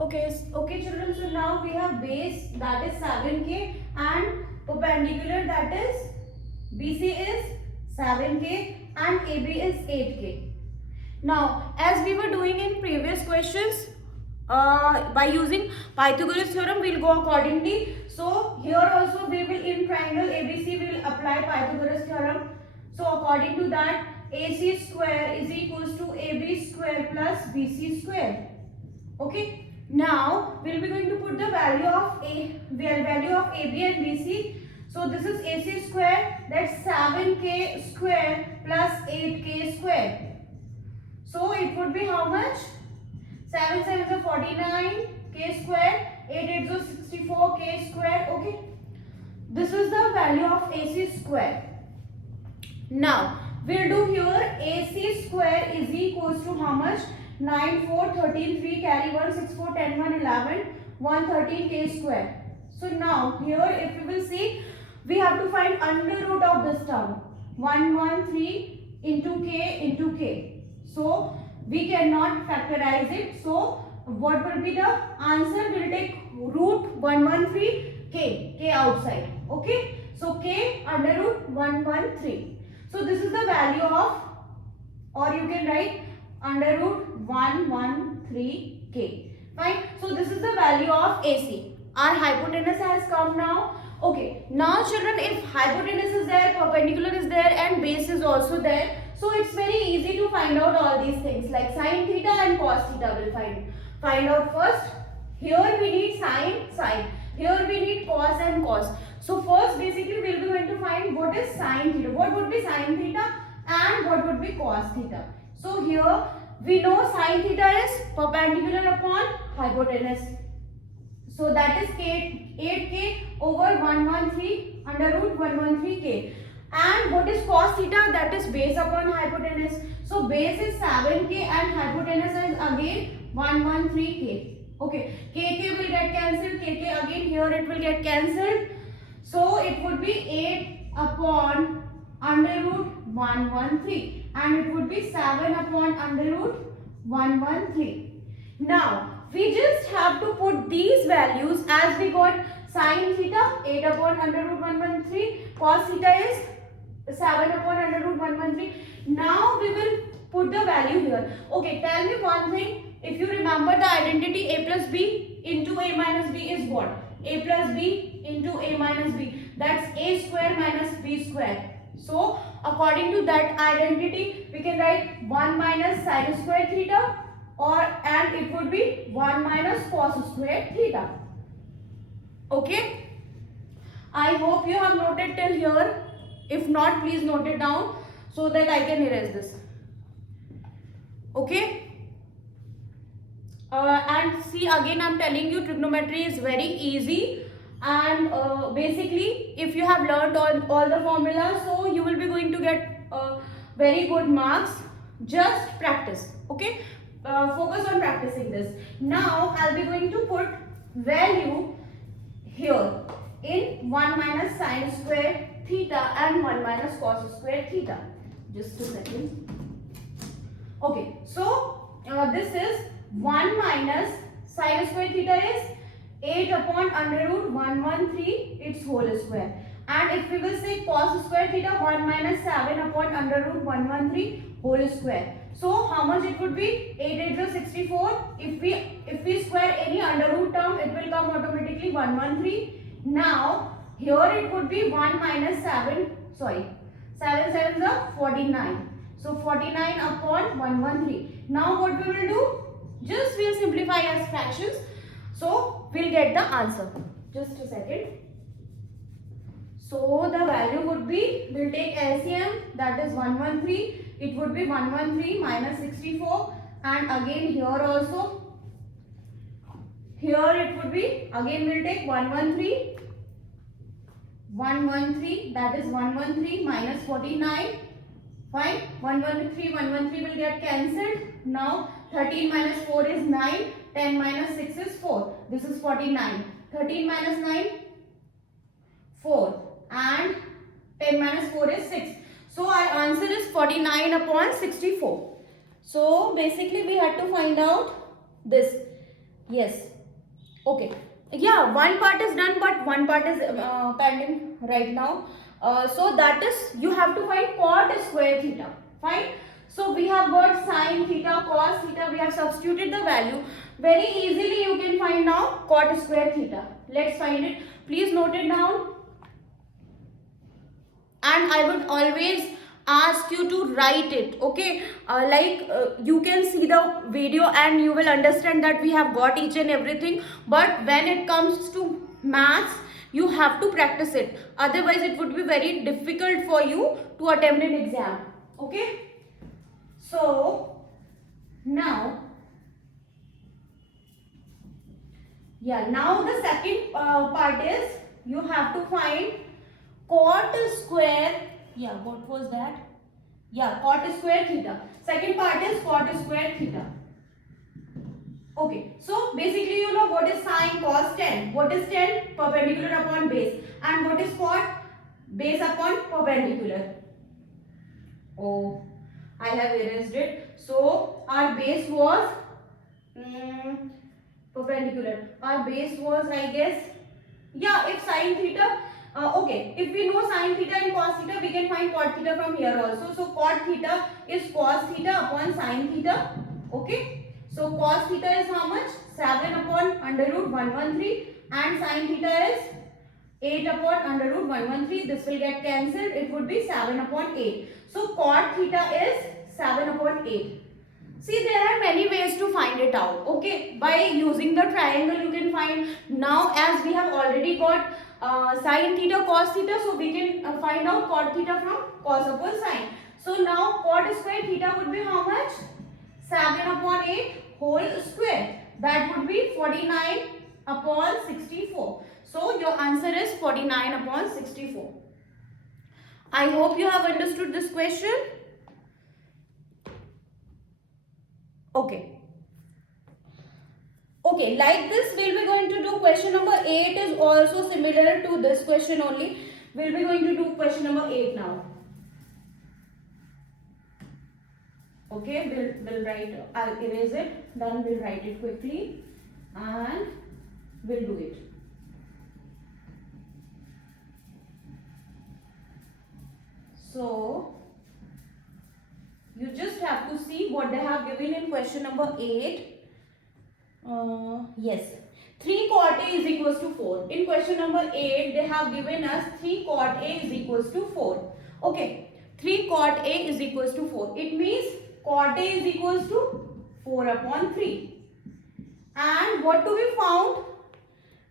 Okay children, so now we have base that is 7k and perpendicular that is BC is 7k and AB is 8k. Now as we were doing in previous questions, by using Pythagoras theorem we'll go accordingly. So here also we will, in triangle ABC we will apply Pythagoras theorem. So according to that, AC square is equals to AB square plus BC square. Okay. Now we'll be going to put the value of AB and BC. So this is AC square, that's 7k square plus 8k square. So it would be how much? 7 7 is 49 k square, 8 8 is 64 k square. Okay. This is the value of AC square. Now we'll do here AC square is equals to how much? 9 4 13 3 carry 1 6 4 10 1 11 113 k square. So now here if we will see, we have to find under root of this term, 113 into k. So we cannot factorize it. So what will be the answer? We'll take root 113 k outside. Okay. So k under root 113. So this is the value of, or you can write under root 113k. Fine. So this is the value of AC. Our hypotenuse has come now. Okay. Now children, if hypotenuse is there, perpendicular is there and base is also there, so it's very easy to find out all these things like sin theta and cos theta. We'll find out first. Here we need sin. Here we need cos and cos. So first basically we'll be going to find what is sin theta. What would be sin theta and what would be cos theta. So here we know sin theta is perpendicular upon hypotenuse. So that is 8k over 113 under root 113k. And what is cos theta? That is base upon hypotenuse. So base is 7k and hypotenuse is again 113k. Okay, kk will get cancelled, kk again here it will get cancelled. So it would be 8 upon under root 113 and it would be 7 upon under root 113. Now we just have to put these values as we got sin theta 8 upon under root 113, cos theta is 7 upon under root 113. Now we will put the value here. Okay, tell me one thing. If you remember the identity a plus b into a minus b is what? A plus b into a minus b. That's a square minus b square. So according to that identity, we can write 1 minus sin square theta, and it would be 1 minus cos square theta. Okay. I hope you have noted till here. If not, please note it down so that I can erase this. Okay. And see, again I'm telling you, trigonometry is very easy, and basically if you have learned all the formulas, so you will be going to get very good marks. Just practice. Okay. Focus on practicing this. Now I'll be going to put value here in 1 minus sin square theta and 1 minus cos square theta. Just a second. Okay, so this is 1 minus sin square theta is 8 upon under root 113 its whole square. And if we will say cos square theta, 1 minus 7 upon under root 113 whole square. So how much it would be? 8 8 is 64. If we square any under root term, it will come automatically 113. Now here it would be 1 minus 7 7 is 49. So 49 upon 113. Now what we will do? Just we'll simplify as fractions. So we'll get the answer. Just a second. So the value would be, we'll take LCM, that is 113. It would be 113 minus 64, and again here also. Here it would be, again we'll take 113, that is 113 minus 49. Fine. 113 will get cancelled. Now 13 minus 4 is 9. 10 minus 6 is 4. This is 49. 13 minus 9, 4. And 10 minus 4 is 6. So our answer is 49 upon 64. So basically we had to find out this. Yes. Okay. Yeah, one part is done, but one part is pending right now. So that is, you have to find cot square theta. Fine. So we have got sine theta, cos theta. We have substituted the value. Very easily you can find now cot square theta. Let's find it. Please note it down. And I would always ask you to write it, okay? You can see the video and you will understand that we have got each and everything, but when it comes to maths you have to practice it, otherwise it would be very difficult for you to attempt an exam. Okay, so now now the second part is you have to find cot square, what was that? Cot square theta. Second part is cot square theta. Okay, so basically you know what is sine, cos, tan. What is tan? Perpendicular upon base. And what is cot? Base upon perpendicular. Oh, I have erased it. So our base was perpendicular. Our base was, I guess, if sine theta. Okay, if we know sine theta and cos theta, we can find cot theta from here also. So cot theta is cos theta upon sine theta. Okay, so cos theta is how much? 7 upon under root 113, and sine theta is 8 upon under root 113. This will get cancelled. It would be 7 upon 8. So cot theta is 7 upon 8. See, there are many ways to find it out. Okay, by using the triangle you can find. Now as we have already got sine theta, cos theta, so we can find out cot theta from cos upon sine. So now cot square theta would be how much? 7 upon 8 whole square. That would be 49 upon 64. So your answer is 49 upon 64. I hope you have understood this question. Okay. Okay, like this we'll be going to do question number 8 is also similar to this question only. We'll be going to do question number 8 now. Okay, we'll write, I'll erase it, then we'll write it quickly and we'll do it. So you just have to see what they have given in question number 8. Yes, 3 cot A is equals to 4. In question number 8, they have given us 3 cot A is equals to 4. Okay, 3 cot A is equals to 4. It means cot A is equals to 4 upon 3. And what to be found?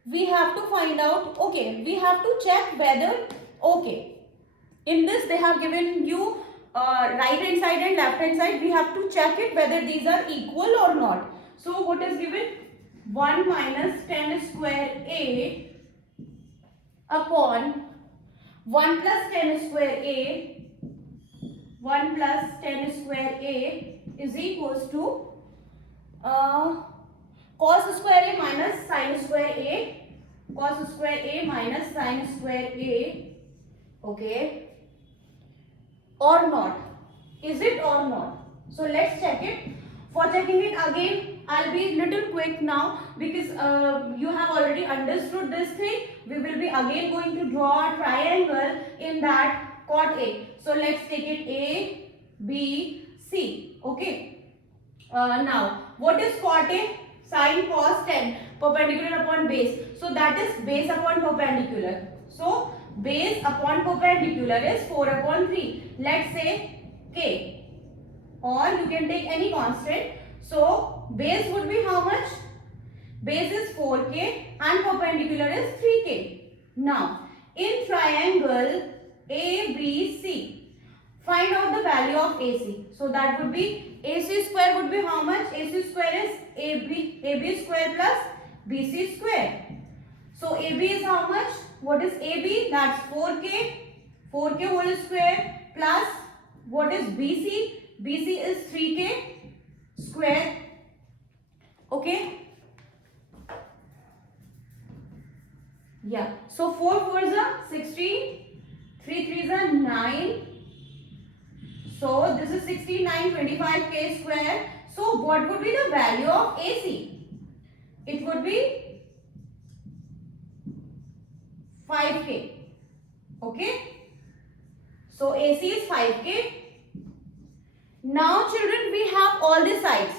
We have to find out, okay, we have to check whether, okay, in this they have given you right hand side and left hand side. We have to check it whether these are equal or not. So what is given? 1 minus tan square A upon 1 plus tan square A, 1 plus tan square A is equals to cos square A minus sin square A, cos square A minus sin square A. Okay, or not? Is it or not? So let's check it. For checking it again, I'll be little quick now because you have already understood this thing. We will be again going to draw a triangle in that cot A. So let's take it A, B, C. Okay. Now, what is cot A? Sin, cos, tan, perpendicular upon base. So that is base upon perpendicular. So base upon perpendicular is 4 upon 3. Let's say K. Or you can take any constant. So base would be how much? Base is 4K and perpendicular is 3K. Now in triangle ABC, find out the value of AC. So that would be AC square would be how much? AC square is AB square plus BC square. So AB is how much? What is AB? That's 4K. 4K whole square plus what is BC? BC is 3K square. Okay. Yeah. So 4 4s are 16. 3 3s are 9. So this is 69 25K square. So what would be the value of AC? It would be 5k. Okay, so AC is 5k. Now children, we have all the sides.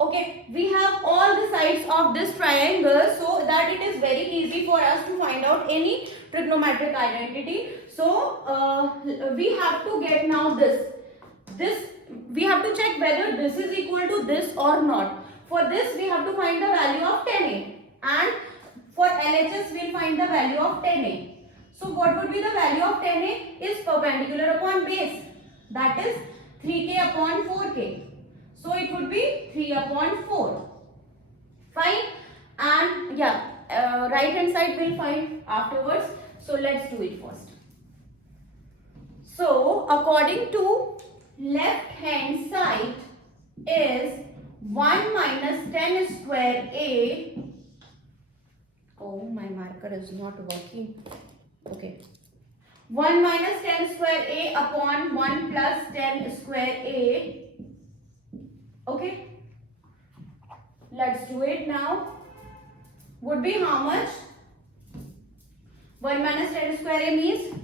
Okay, we have all the sides of this triangle, so that it is very easy for us to find out any trigonometric identity. So we have to get now this we have to check whether this is equal to this or not. For this we have to find the value of 10a, and for LHS we will find the value of 10a. So what would be the value of 10a? Is perpendicular upon base, that is 3k upon 4k. So it would be 3 upon 4. Fine. And yeah, right hand side we'll find afterwards. So let's do it first. So according to left hand side is 1 minus 10 square a. Oh, my marker is not working. Okay. 1 minus 10 square a upon 1 plus 10 square a. Okay, let's do it now. Would be how much? 1 minus 10 square a means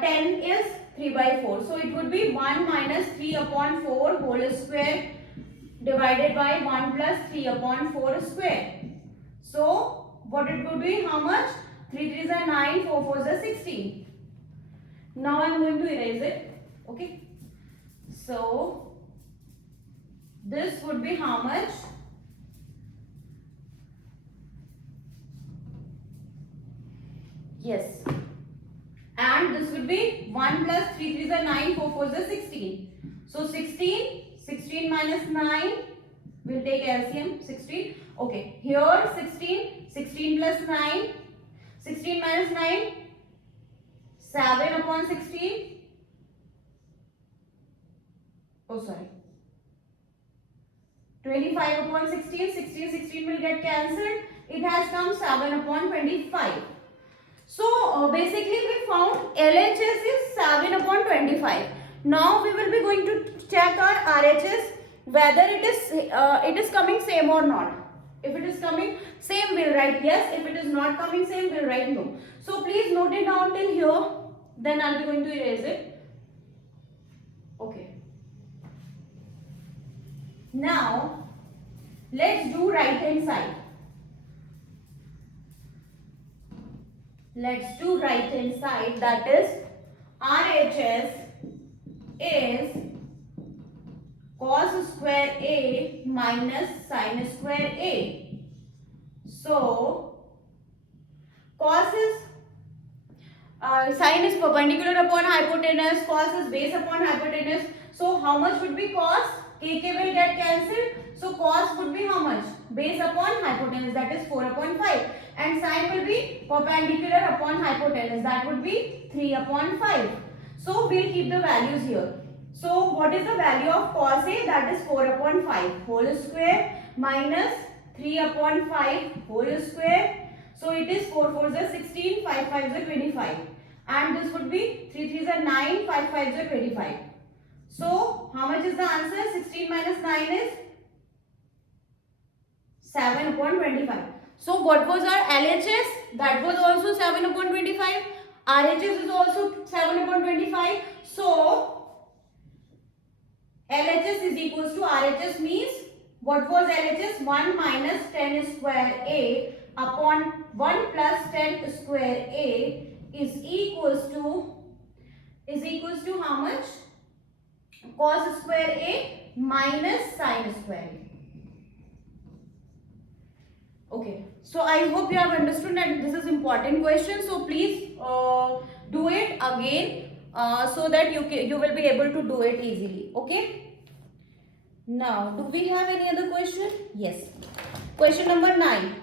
10 is 3 by 4. So it would be 1 minus 3 upon 4 whole square divided by 1 plus 3 upon 4 square. So what it would be? How much? 3 3s are 9, 4 4s are 16. Now I am going to erase it. Okay. So this would be how much? Yes. And this would be 1 plus 3 3s are 9, 4 4s are 16. So 16 minus 9, we'll take LCM, 16. Okay, here 16 plus 9, 16 minus 9, 7 upon 16. Oh, sorry. 25 upon 16, 16 will get cancelled. It has come 7 upon 25. So basically we found LHS is 7 upon 25. Now we will be going to check our RHS whether it is coming same or not. If it is coming same, we'll write yes. If it is not coming same, we'll write no. So please note it down till here. Then I'll be going to erase it. Okay. Now let's do right hand side. Let's do right hand side, that is RHS is cos square A minus sin square A. So cos is sin is perpendicular upon hypotenuse, cos is base upon hypotenuse. So how much would be cos? KK will get cancelled. So cos would be how much? Base upon hypotenuse, that is 4 upon 5. And sin will be perpendicular upon hypotenuse, that would be 3 upon 5. So we'll keep the values here. So what is the value of cos A? That is 4 upon 5 whole square minus 3 upon 5 whole square. So it is 4 4s are 16, 5 5s are 25. And this would be 3 3s are 9, 5 5s are 25. So how much is the answer? 16 minus 9 is 7 upon 25. So what was our LHS? That was also 7 upon 25. RHS is also 7 upon 25. So LHS is equals to RHS means what was LHS? 1 minus 10 square A upon 1 plus 10 square A is equals to how much? Cos square A minus sin square A. Okay, so I hope you have understood that this is important question. So please do it again so that you will be able to do it easily. Okay. Now, do we have any other question? Yes. Question number 9.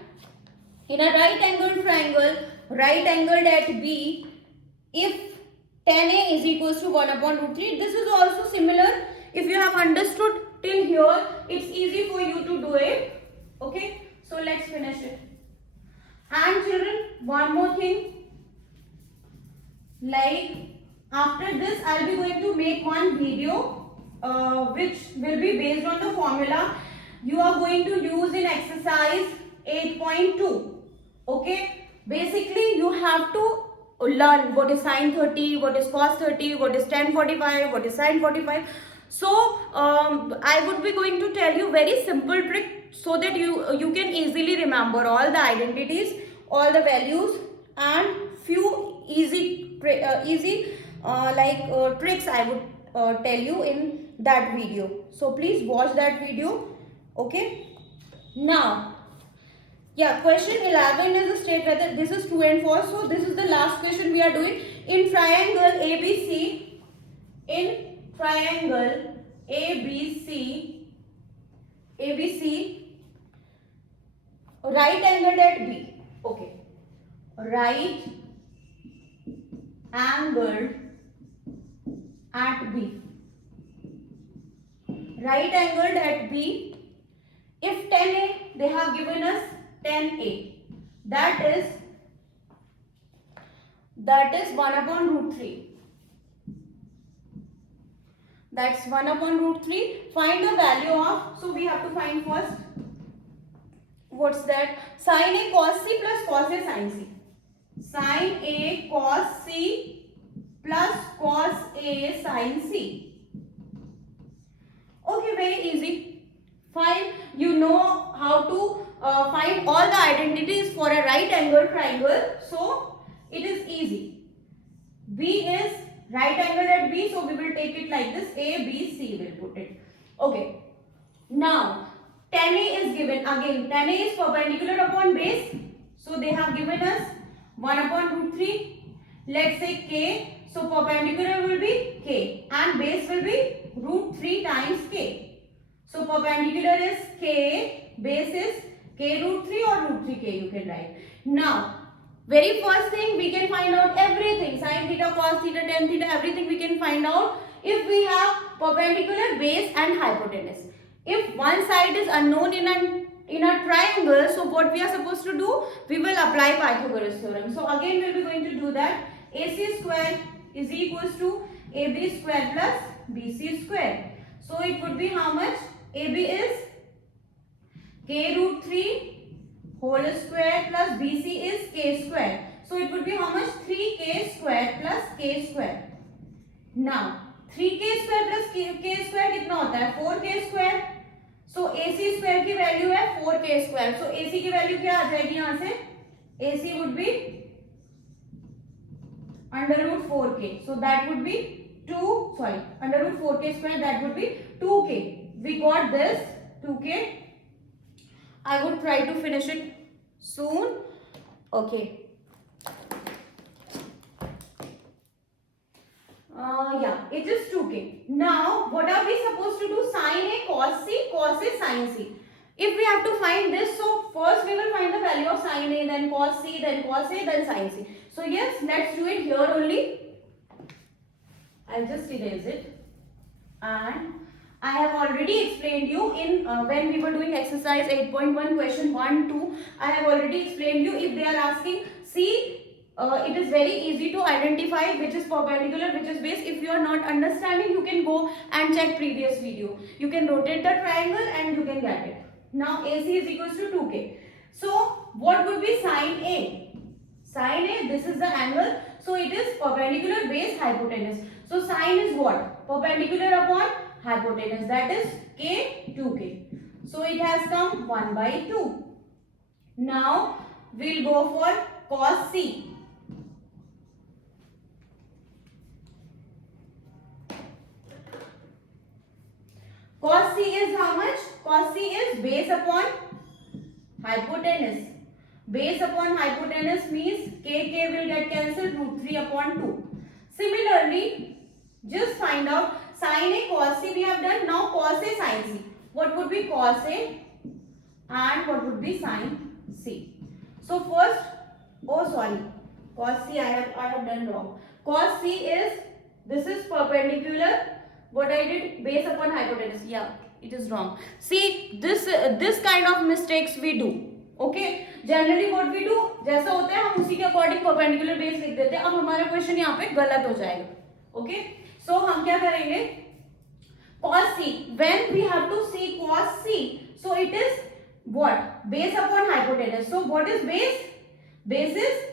In a right angled triangle, right angled at B, if tan A is equals to 1 upon root 3. This is also similar. If you have understood till here, it's easy for you to do it. Okay. So let's finish it. And children, one more thing. Like after this, I'll be going to make one video which will be based on the formula you are going to use in exercise exercise 8.2. Okay, basically you have to learn what is sine 30, what is cos 30, what is tan 45, what is sine 45. So I would be going to tell you very simple trick so that you can easily remember all the identities, all the values, and few easy tricks I would tell you in that video. So please watch that video. Okay, now yeah, question 11 is a state whether this is true and false. So this is the last question we are doing. In triangle ABC, in triangle ABC, right angled at B. Okay, right angled at B. Right angled at B. If 10A, they have given us 10A. That is 1 upon root 3. That's 1 upon root 3. Find the value of, so we have to find first, what's that? Sin A cos C plus cos A sin C. Sin A cos C plus cos A sin C. Okay, very easy. Fine, you know how to find all the identities for a right angle triangle, so it is easy. B is right angle at B, so we will take it like this. A, B, C will put it. Okay. Now, tan A is given. Again, tan A is perpendicular upon base, so they have given us 1 upon root 3. Let's say K, so perpendicular will be K and base will be root 3 times K. So perpendicular is K, base is K root 3 or root 3K you can write. Now, very first thing we can find out everything, sin theta, cos theta, tan theta, everything we can find out if we have perpendicular base and hypotenuse. If one side is unknown in a triangle, so what we are supposed to do? We will apply Pythagoras theorem. So again we will be going to do that. AC square is equals to AB square plus BC square. So it would be how much? AB is K root 3 whole square plus BC is K square. So it would be how much? 3K square plus K square. Now 3K square plus K square कितना होता है? 4K square. So AC square की value है 4K square. So AC की value क्या आ जाएगी यहाँ से? AC would be under root 4K. So that would be under root 4K square, that would be 2K. We got this 2K. I would try to finish it soon. Okay. Yeah, it is 2K. Now, what are we supposed to do? Sin A cos C, cos A sin C. If we have to find this, so first we will find the value of sin A, then cos C, then cos A, then sin C. So yes, let's do it here only. I'll just erase it. And I have already explained you in when we were doing exercise 8.1 question 1, 2. I have already explained you if they are asking C. It is very easy to identify which is perpendicular, which is base. If you are not understanding, you can go and check previous video. You can rotate the triangle and you can get it. Now AC is equals to 2K. So what would be sin A? Sin A, this is the angle. So it is perpendicular base hypotenuse. So sin is what? Perpendicular upon hypotenuse. That is K, 2K. So it has come 1 by 2. Now we'll go for cos C. Cos C is how much? Cos C is base upon hypotenuse. Base upon hypotenuse means K will get cancelled, root 3 upon 2. Similarly, just find out sin A cos C we have done. Now cos A sin C. What would be cos A and what would be sin C? So first, cos C I have done wrong. Cos C is, this is perpendicular. What I did, base upon hypotenuse. Yeah, it is wrong. See, this kind of mistakes we do. Okay, generally what we do, जैसा होता है हम उसी के according perpendicular base लिख देते हैं. अब हमारा क्वेश्चन यहाँ पे गलत हो जाएगा. ओके, सो हम क्या करेंगे? cos C, when we have to see cos C, so it is what? Base upon hypotenuse. So what is base? Base is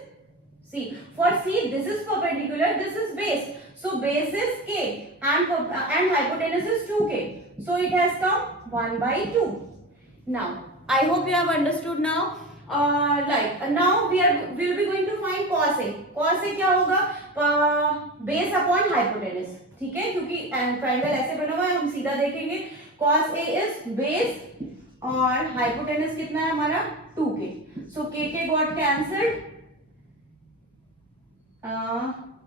C. For C, this is perpendicular, this is base. So base is K and hypotenuse is 2K. So it has come 1 by 2. Now, I hope you have understood now. Now we will be going to find cos A. Cos A क्या होगा? Base upon hypotenuse. ठीक है, क्योंकि triangle ऐसे बना हुआ है, हम सीधा देखेंगे. Cos A is base और hypotenuse कितना है हमारा? 2K. So K got cancelled.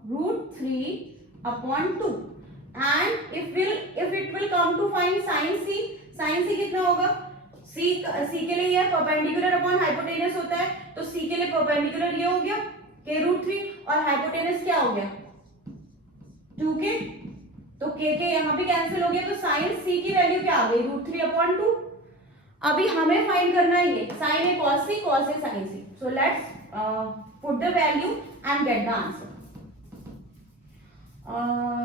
Root 3 upon 2. And if it will come to find sin C कितना होगा? C के लिए यह परपेंडिकुलर अपॉन हाइपोटेनस होता है, तो C के लिए परपेंडिकुलर ये हो गया K रूट 3 और हाइपोटेनस क्या हो गया 2K. तो K यहाँ भी कैंसिल हो गया, तो साइन C की वैल्यू क्या आ गई? Root 3 upon 2. अभी हमें फाइंड करना है ये sine A cos C, cos A sin C. So let's put the value and get the answer.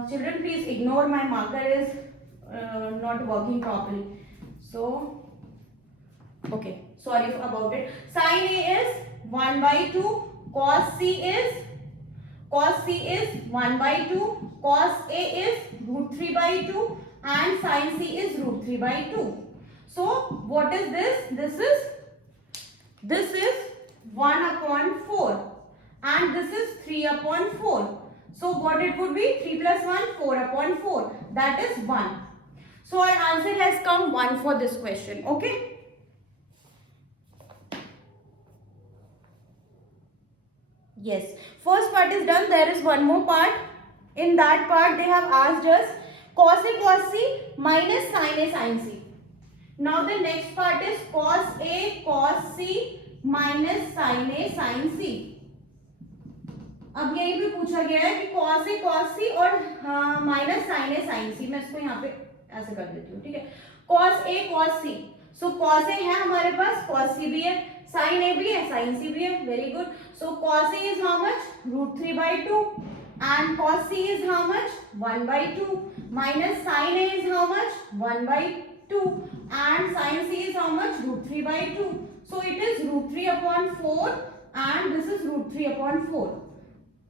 Children, please ignore my marker is not working properly. So okay, sorry about it. Sin A is 1 by 2, cos C is 1 by 2, cos A is root 3 by 2 and sin C is root 3 by 2. So what is this? This is 1 upon 4 and this is 3 upon 4. So what it would be? 3 plus 1, 4 upon 4. That is 1. So our answer has come 1 for this question. Okay. Yes. First part is done. There is one more part. In that part they have asked us cos A cos C minus sin A sin C. Now the next part is cos A cos C minus sin A sin C. अब यही भी पूछा गया है कि cos A cos C और minus sin A sin C. मैं इसको यहाँ पे ऐसे कर देती हूँ, ठीक है. cos A cos C. So cos A है हमारे पास, cos C भी है, sin A भी है, sin C भी है. Very good. So cos A is how much? Root 3 by 2 and cos C is how much? 1 by 2 minus sin A is how much? 1 by 2 and sin C is how much? Root 3 by 2. So it is root 3 upon 4 and this is root 3 upon 4.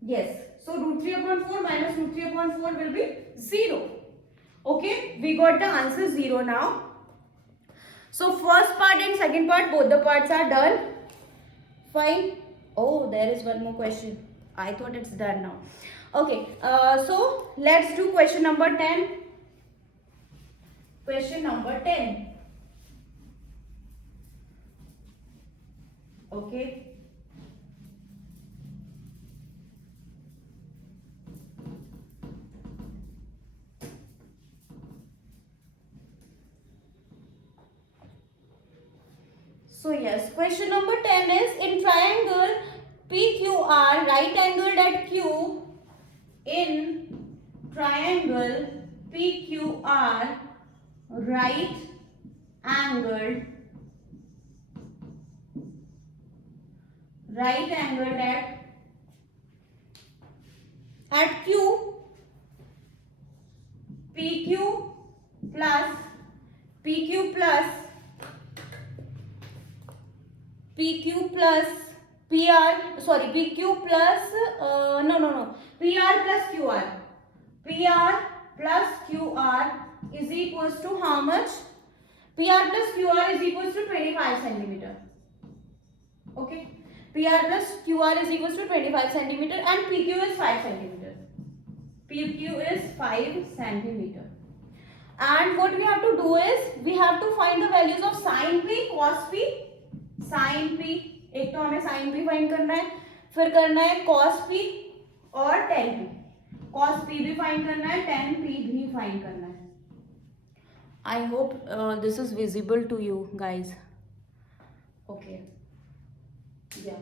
Yes. So root 3 upon 4 minus root 3 upon 4 will be 0. Okay. We got the answer 0 now. So first part and second part, both the parts are done. Fine. Oh, there is one more question. I thought it's done now. Okay. So let's do question number 10. Question number 10. Okay. So yes, question number 10 is in triangle PQR, right angled at Q, in triangle PQR, right angled at Q, PQ plus PR, sorry, PQ plus PR plus QR. PR plus QR is equals to how much? PR plus QR is equals to 25 centimeter. Okay. PR plus QR is equals to 25 centimeter and PQ is 5 centimeter. PQ is 5 centimeter. And what we have to do is we have to find the values of sin P, cos P, sin P. एक तो हमें sin P find करना है, फिर करना है cos P और tan P. cos P भी फाइंड करना है, tan P भी फाइंड करना है. I hope this is visible to you guys. Okay. Yeah.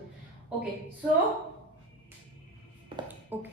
Okay. So okay.